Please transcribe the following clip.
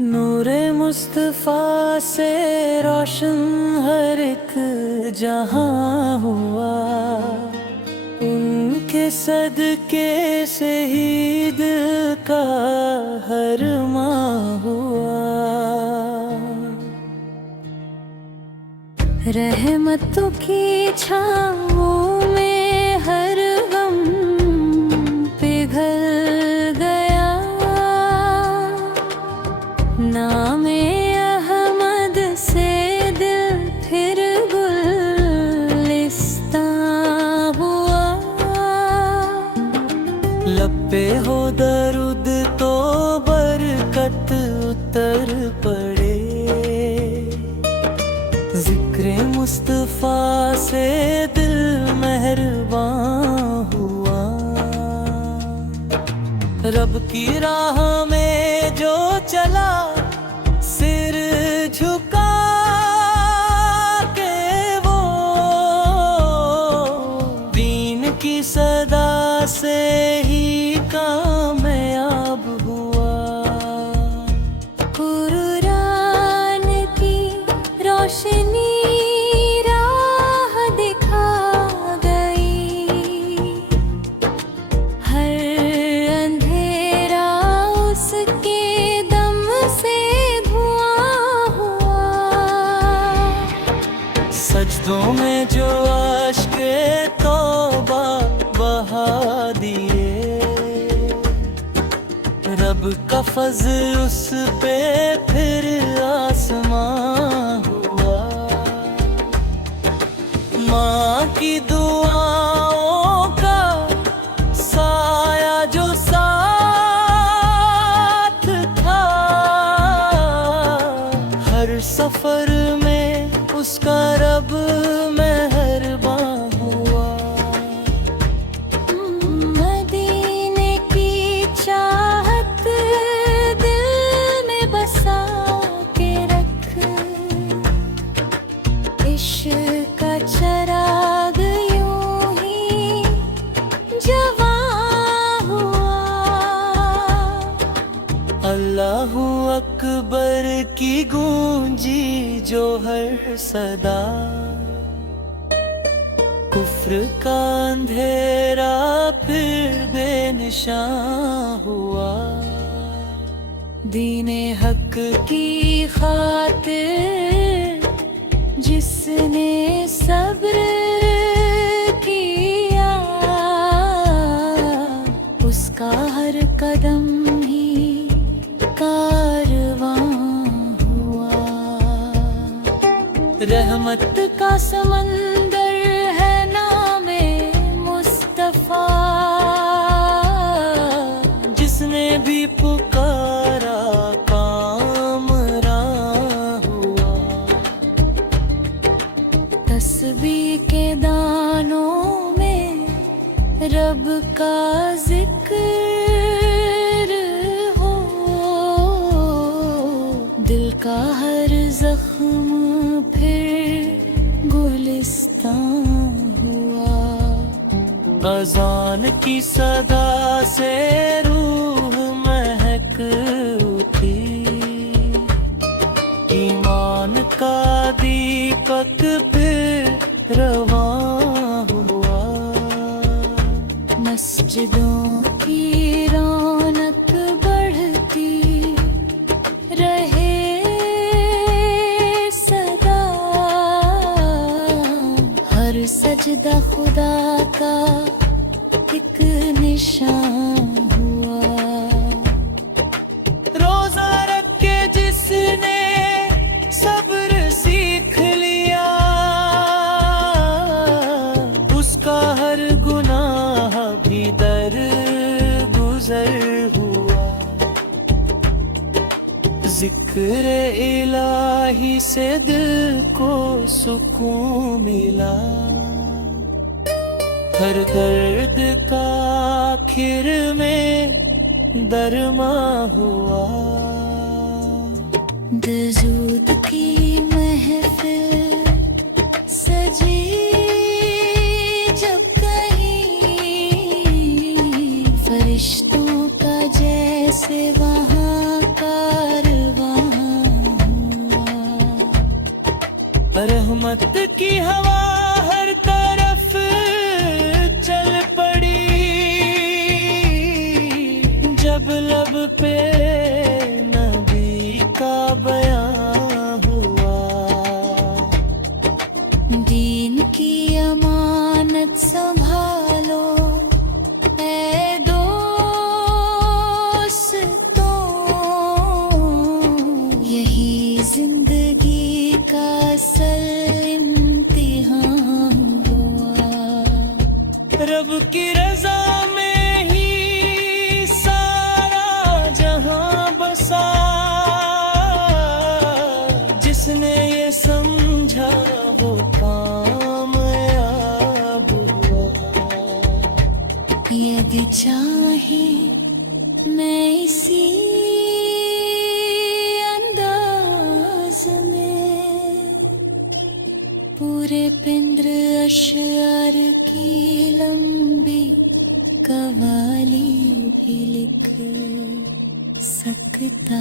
नूरे मुस्तफा से रोशन हर एक जहां हुआ, उनके सदके से ही दिल का हर माह हुआ। रहमतों की छाँवों में हर गम पिघल गया, नामे अहमद से दिल फिर गुलिस्तां हुआ। लब पे हो दरूद तो बरकत उतर पड़े, जिक्रे मुस्तफा से दिल मेहरबान हुआ। रब की राह में जो चला, सिर झुका के वो दीन की सदा से ही कामयाब हुआ। कुरान की रोशनी राह दिखा गई, हर अंधेरा उसके दम से धुआं हुआ। सजदों में जो आश्क़े तौबा बहा दिए, रब का फज़ल उस पे फिर आसमां हुआ। माँ की दुआओं का साया जो साथ था, हर सफर में उसका रब मेहरबान हुआ। मदीने की चाहत दिल में बसा के रख, इश्क़ का चराग यूं ही जवां हुआ। अल्लाहू अकबर की गूंजी जो हर सदा, कुफ्र का अंधेरा फिर बेनिशान हुआ। दीने हक की खातिर जिसने सब्र किया, उसका हर कदम ही कारवां हुआ। रहमत का समंदर है नामे मुस्तफा, जिसने भी पुकारा कामरां हुआ। तस्बीह के दानों में रब का जिक्र हो, दिल का हर जख्म फिर गुलिस्तां हुआ। अज़ान की सदा से रूह महक उठी, ईमान का दीपक फिर रवां हुआ। मस्जिदों की रौनक बढ़ती रहे सदा, हर सजदा खुदा का एक निशान हुआ। रोजा रख के जिसने सब्र सीख लिया, उसका हर गुनाह भी दर गुजर हुआ। जिक्र इलाही से दिल को सुकून मिला, हर दर्द का आखिर में दरमा हुआ। दरूद की महफिल सजी जब कहीं, फरिश्तों का जैसे वहाँ कारवां हुआ। रहमत की हवा हर तरफ चल पड़ी, जब लब पे नबी का बयां हुआ। दीन की अमानत संभालो ऐ दोस्तों, यही जिंदगी का असल इम्तिहान हुआ। रब की रजा में ही सारा जहां बसा, जिसने ये समझा वो कामयाब हुआ। यदि चाहे मैं इसी अंदाज में पूरे पिंद्र अशआर की लंबी कवाली भी लिख सकता